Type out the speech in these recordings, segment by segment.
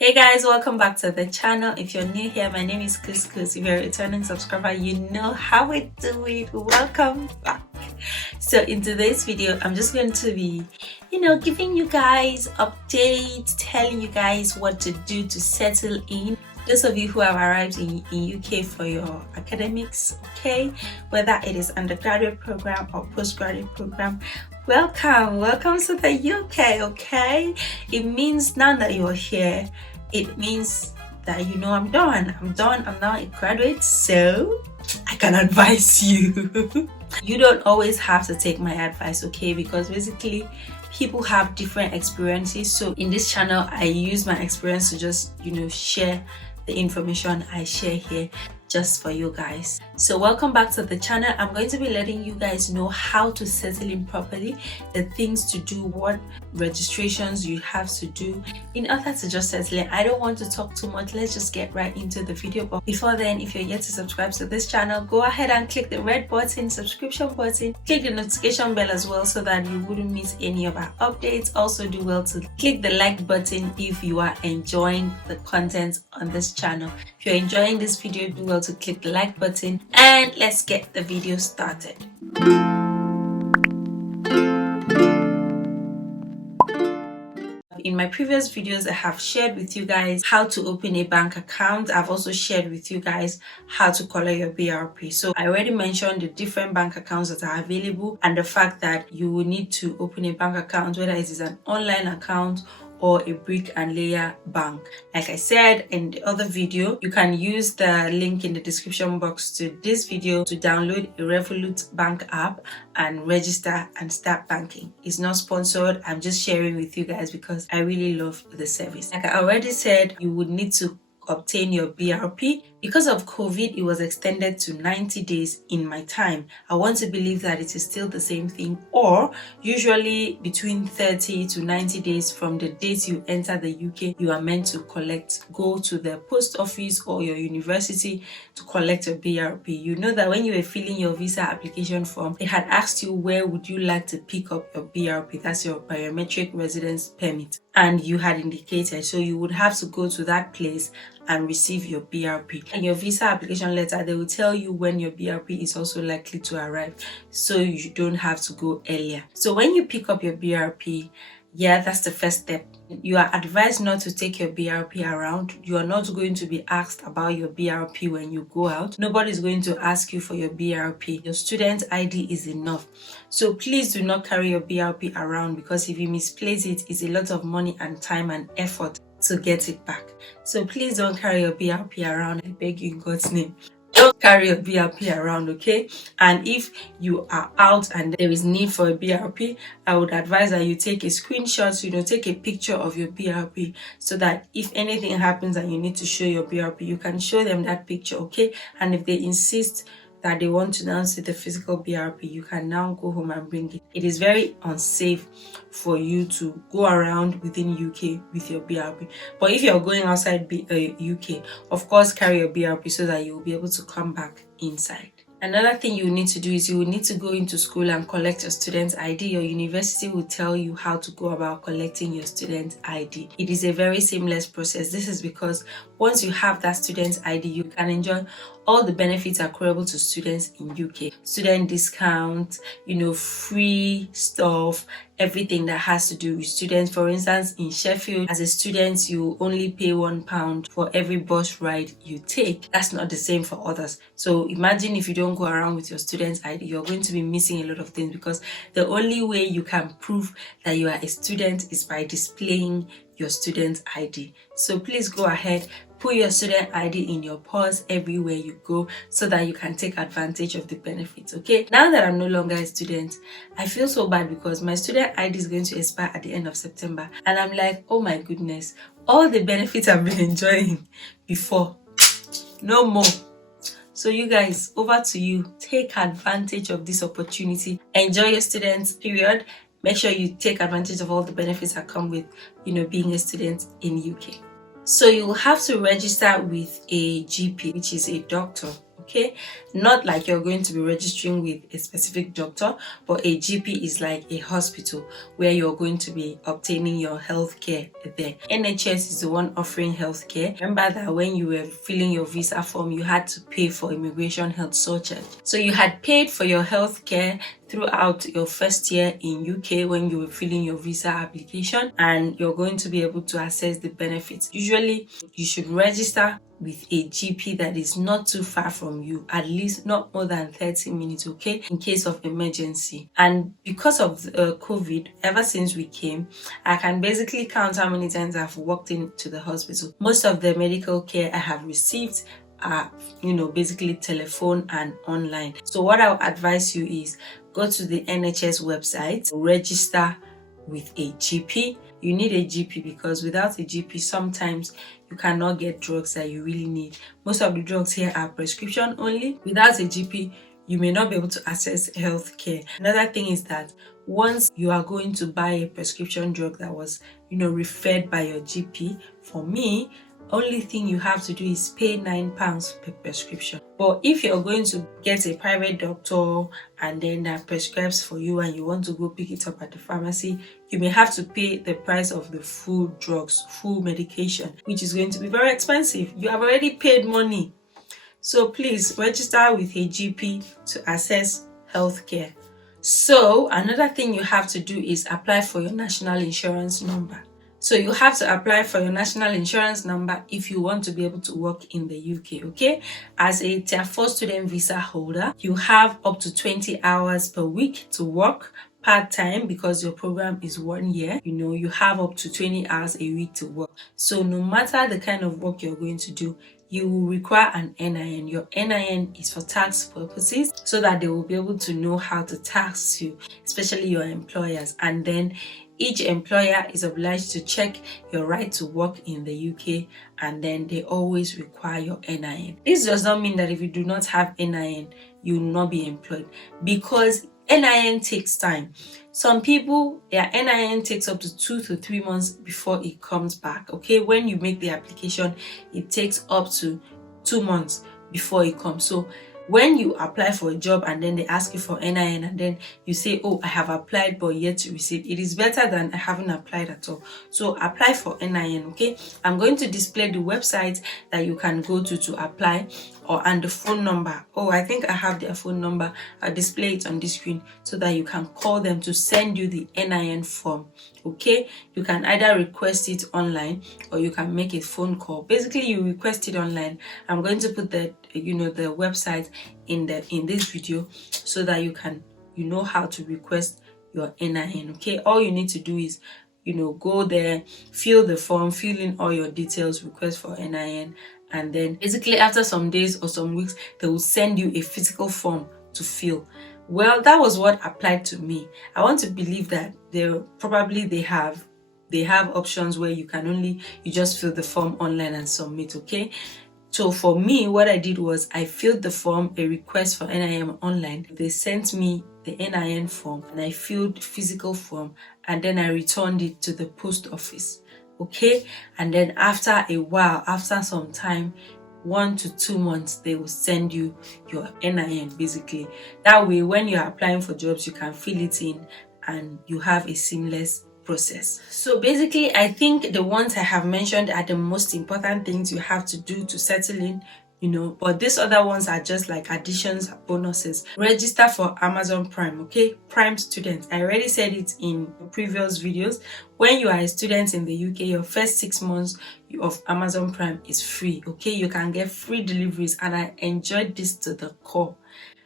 Hey guys, welcome back to the channel. If you're new here, my name is Couscous. If you're a returning subscriber, you know how we do it. Welcome back. So in today's video, I'm just going to be, giving you guys updates, telling you guys what to do to settle in. Those of you who have arrived in UK for your academics, okay, whether it is undergraduate program or postgraduate program, welcome to the UK, okay? It means now that you're here, it means that I'm done. I'm now a graduate, so I can advise you. You don't always have to take my advice, okay? Because basically people have different experiences. So in this channel, I use my experience to just, share the information I share here just for you guys. So welcome back to the channel. I'm going to be letting you guys know how to settle in properly, the things to do, what registrations you have to do in order to just settle in. I don't want to talk too much. Let's just get right into the video. But before then, if you're yet to subscribe to this channel, go ahead and click the red button, subscription button, click the notification bell as well so that you wouldn't miss any of our updates. Also do well to click the like button if you are enjoying the content on this channel. If you're enjoying this video, do well to click the like button, and let's get the video started. In my previous videos, I have shared with you guys how to open a bank account. I've also shared with you guys how to collect your BRP. So I already mentioned the different bank accounts that are available and the fact that you will need to open a bank account, whether it is an online account or a brick and layer bank. Like I said in the other video, you can use the link in the description box to this video to download a Revolut bank app and register and start banking. It's not sponsored. I'm just sharing with you guys because I really love the service. Like I already said, you would need to obtain your BRP. Because of COVID, it was extended to 90 days in my time. I want to believe that it is still the same thing, or usually between 30 to 90 days from the date you enter the UK, you are meant to go to the post office or your university to collect your BRP. You know that when you were filling your visa application form, they had asked you where would you like to pick up your BRP, that's your biometric residence permit, and you had indicated, so you would have to go to that place and receive your BRP. In your visa application letter, they will tell you when your BRP is also likely to arrive, so you don't have to go earlier. So when you pick up your BRP, that's the first step. You are advised not to take your BRP around. You are not going to be asked about your BRP when you go out. Nobody's going to ask you for your BRP. Your student ID is enough. So please do not carry your BRP around, because if you misplace it, it's a lot of money and time and effort to get it back. So please don't carry your BRP around. I beg you in God's name. Don't carry your BRP around, okay? And if you are out and there is need for a BRP, I would advise that you take a screenshot, take a picture of your BRP, so that if anything happens and you need to show your BRP, you can show them that picture, okay? And if they insist that they want to now see the physical BRP, you can now go home and bring it. It is very unsafe for you to go around within UK with your BRP. But if you're going outside UK, of course carry your BRP so that you will be able to come back inside. Another thing you need to do is you will need to go into school and collect your student ID. Your university will tell you how to go about collecting your student ID. It is a very seamless process. This is because once you have that student ID, you can enjoy all the benefits accruable to students in UK. Student discount, free stuff, everything that has to do with students. For instance, in Sheffield, as a student, you only pay £1 for every bus ride you take. That's not the same for others. So imagine if you don't go around with your student ID, you're going to be missing a lot of things, because the only way you can prove that you are a student is by displaying your student ID. So please go ahead, put your student ID in your purse everywhere you go so that you can take advantage of the benefits, okay? Now that I'm no longer a student, I feel so bad because my student ID is going to expire at the end of September. And I'm like, oh my goodness, all the benefits I've been enjoying before, no more. So you guys, over to you. Take advantage of this opportunity. Enjoy your student period. Make sure you take advantage of all the benefits that come with, being a student in UK. So you will have to register with a GP, which is a doctor, okay? Not like you're going to be registering with a specific doctor, but a GP is like a hospital where you're going to be obtaining your healthcare there. NHS is the one offering healthcare. Remember that when you were filling your visa form, you had to pay for immigration health surcharge. So you had paid for your healthcare throughout your first year in UK when you were filling your visa application, and you're going to be able to access the benefits. Usually you should register with a GP that is not too far from you, at least not more than 30 minutes, okay, in case of emergency. And because of COVID, ever since we came, I can basically count how many times I've walked into the hospital. Most of the medical care I have received are, basically telephone and online. So what I'll advise you is go to the NHS website, register with a GP. You need a GP because without a GP, sometimes you cannot get drugs that you really need. Most of the drugs here are prescription only. Without a GP, you may not be able to access healthcare. Another thing is that once you are going to buy a prescription drug that was, referred by your GP, for me, only thing you have to do is pay £9 per prescription. But if you're going to get a private doctor and then that prescribes for you and you want to go pick it up at the pharmacy, you may have to pay the price of the full drugs, full medication, which is going to be very expensive. You have already paid money. So please register with a GP to access healthcare. So another thing you have to do is apply for your national insurance number. So you have to apply for your national insurance number if you want to be able to work in the UK, okay? As a Tier 4 student visa holder, you have up to 20 hours per week to work part-time because your program is 1 year. You have up to 20 hours a week to work. So no matter the kind of work you're going to do, you will require an NIN. Your NIN is for tax purposes so that they will be able to know how to tax you, especially your employers. And then each employer is obliged to check your right to work in the UK, and then they always require your NIN. This does not mean that if you do not have NIN, you will not be employed, because NIN takes time. Some people, their NIN takes up to 2 to 3 months before it comes back, okay? When you make the application, it takes up to 2 months before it comes. So when you apply for a job and then they ask you for NIN and then you say, oh, I have applied but yet to receive, it is better than I haven't applied at all. So apply for NIN, okay? I'm going to display the website that you can go to apply, and the phone number. Oh, I think I have their phone number. I'll display it on the screen so that you can call them to send you the NIN form, okay? You can either request it online or you can make a phone call. Basically, you request it online. I'm going to put the the website in this video so that you can know how to request your NIN, okay? All you need to do is go there, fill the form, fill in all your details, request for NIN, and then basically after some days or some weeks they will send you a physical form to fill. Well, that was what applied to me. I want to believe that they have options where you just fill the form online and submit, okay? So for me, what I did was I filled the form, a request for NIN online. They sent me the NIN form and I filled the physical form, and then I returned it to the post office, okay? And then after a while, after some time, 1 to 2 months, they will send you your NIN, basically. That way, when you're applying for jobs, you can fill it in and you have a seamless process. So basically, I think the ones I have mentioned are the most important things you have to do to settle in, but these other ones are just like additions, bonuses. Register for Amazon Prime, okay? Prime students. I already said it in previous videos. When you are a student in the UK, your first 6 months of Amazon Prime is free, okay? You can get free deliveries, and I enjoyed this to the core.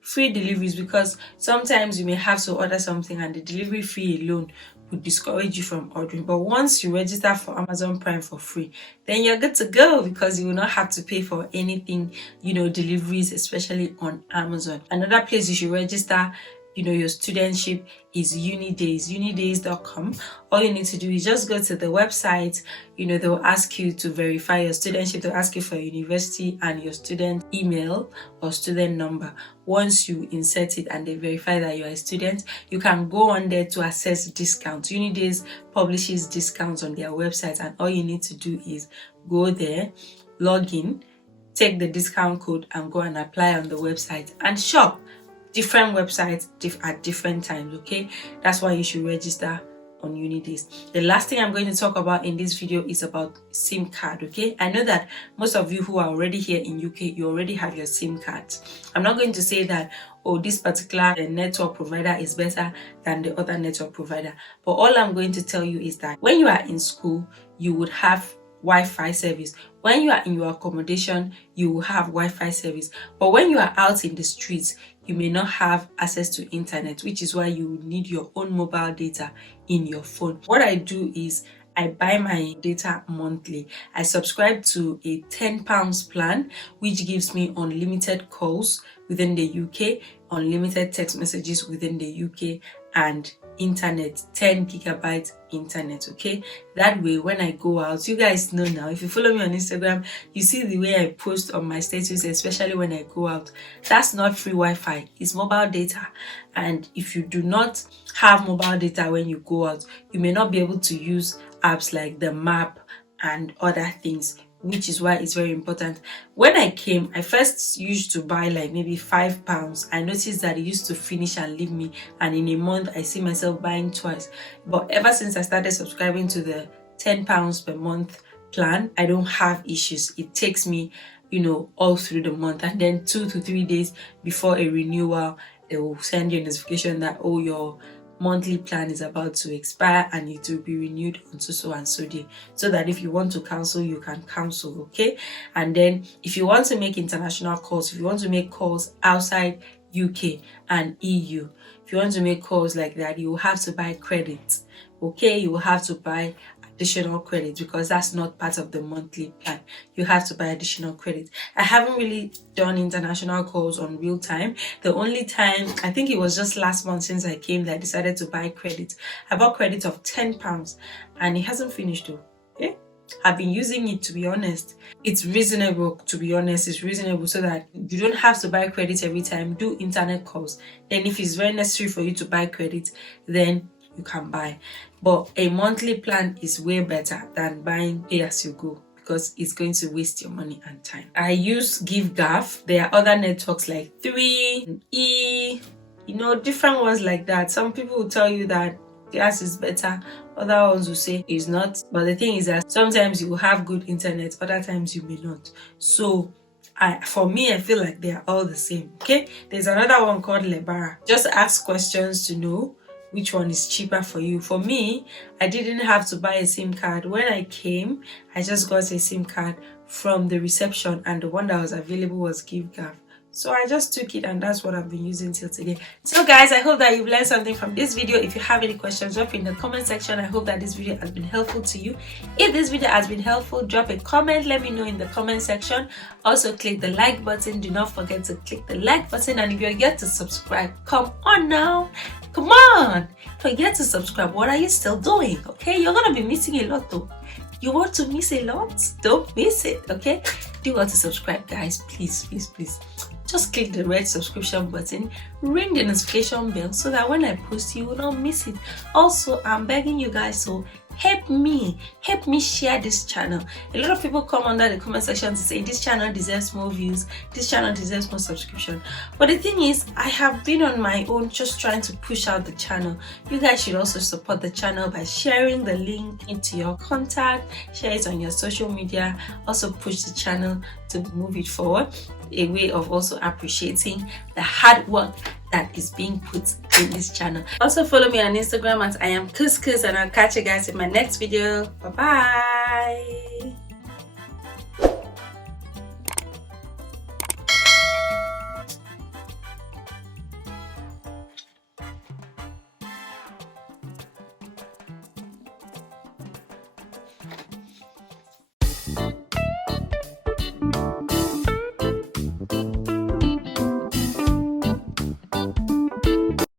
Free deliveries, because sometimes you may have to order something and the delivery fee alone would discourage you from ordering. But once you register for Amazon Prime for free, then you're good to go, because you will not have to pay for anything, deliveries, especially on Amazon. Another place you should register your studentship is Unidays, unidays.com. All you need to do is just go to the website. They'll ask you to verify your studentship. They'll ask you for university and your student email or student number. Once you insert it and they verify that you're a student, you can go on there to access discounts. Unidays publishes discounts on their website, and all you need to do is go there, log in, take the discount code and go and apply on the website and shop. Different websites at different times, okay? That's why you should register on Unidays. The last thing I'm going to talk about in this video is about SIM card, okay? I know that most of you who are already here in UK, you already have your SIM cards. I'm not going to say that, oh, this particular network provider is better than the other network provider, but all I'm going to tell you is that when you are in school, you would have Wi-Fi service. When you are in your accommodation, you will have Wi-Fi service. But when you are out in the streets, you may not have access to internet, which is why you need your own mobile data in your phone. What I do is I buy my data monthly. I subscribe to a £10 plan, which gives me unlimited calls within the UK, unlimited text messages within the UK, and internet, 10 gigabyte internet, okay? That way, when I go out, you guys know now, if you follow me on Instagram, you see the way I post on my status, especially when I go out. That's not free Wi-Fi, it's mobile data. And if you do not have mobile data when you go out, you may not be able to use apps like the map and other things, which is why it's very important. When I came, I first used to buy like maybe £5. I noticed that it used to finish and leave me, and in a month I see myself buying twice. But ever since I started subscribing to the £10 per month plan, I don't have issues. It takes me, all through the month, and then 2 to 3 days before a renewal, they will send you a notification that, oh, your monthly plan is about to expire and it will be renewed on so and so day, so that if you want to cancel, you can cancel, okay? And then if you want to make international calls, if you want to make calls outside UK and EU, if you want to make calls like that, you will have to buy credit, okay? You will have to buy additional credit because that's not part of the monthly plan. You have to buy additional credit. I haven't really done international calls on real time. The only time, I think it was just last month since I came, that I decided to buy credit. I bought credit of £10 and it hasn't finished though, okay? I've been using it, to be honest. It's reasonable, to be honest. It's reasonable so that you don't have to buy credit every time. Do internet calls. Then if it's very necessary for you to buy credit, then you can buy. But a monthly plan is way better than buying pay as you go, because it's going to waste your money and time. I use GiveGaff. There are other networks like 3E, different ones like that. Some people will tell you that theirs is better, other ones will say it's not. But the thing is that sometimes you will have good internet, other times you may not. So for me, I feel like they are all the same, okay? There's another one called Lebara. Just ask questions to know which one is cheaper for you. For me, I didn't have to buy a SIM card. When I came, I just got a SIM card from the reception, and the one that was available was GiveGaff. So I just took it, and that's what I've been using till today. So guys, I hope that you've learned something from this video. If you have any questions, drop in the comment section. I hope that this video has been helpful to you. If this video has been helpful, drop a comment. Let me know in the comment section. Also, click the like button. Do not forget to click the like button. And if you're yet to subscribe, come on now. Come on. Forget to subscribe. What are you still doing? Okay, you're going to be missing a lot though. You want to miss a lot? Don't miss it, okay? Do want to subscribe, guys. Please. Just click the red subscription button, ring the notification bell so that when I post, you will not miss it. Also, I'm begging you guys, so help me share this channel. A lot of people come under the comment section to say this channel deserves more views, this channel deserves more subscription. But the thing is, I have been on my own just trying to push out the channel. You guys should also support the channel by sharing the link into your contact, share it on your social media, also push the channel to move it forward. A way of also appreciating the hard work that is being put in this channel. Also follow me on Instagram at IamKuskus, and I'll catch you guys in my next video. Bye bye.